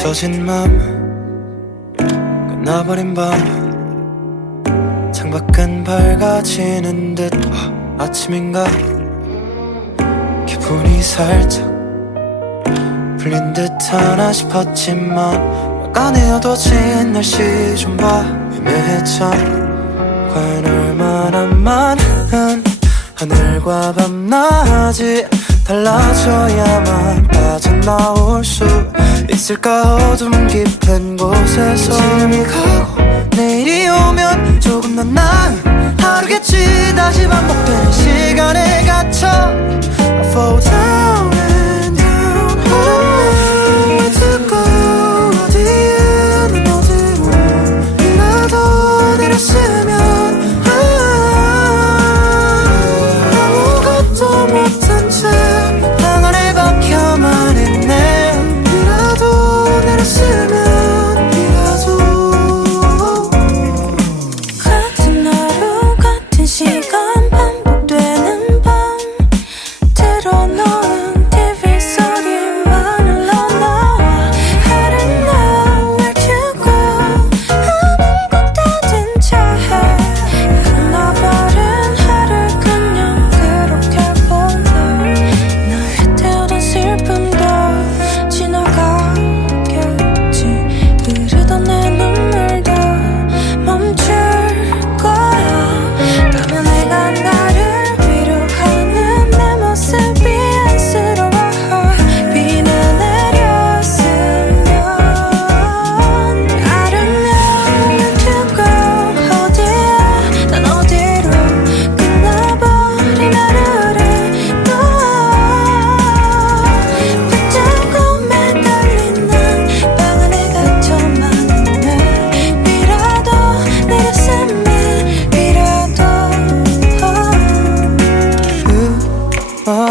없어진 맘 끝나버린 밤 창밖은 밝아지는 듯 아침인가? 기분이 살짝 풀린 듯 하나 싶었지만 약간의 어두워진 날씨 좀 봐 애매해참 과연 얼마나 많은 하늘과 밤낮이 달라져야만 빠져나올 수 있을까? 어둠 깊은 곳에서. 지금이 가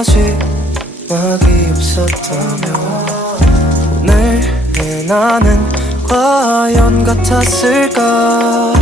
마지막이 없었다면 오늘의 나는 과연 같았을까?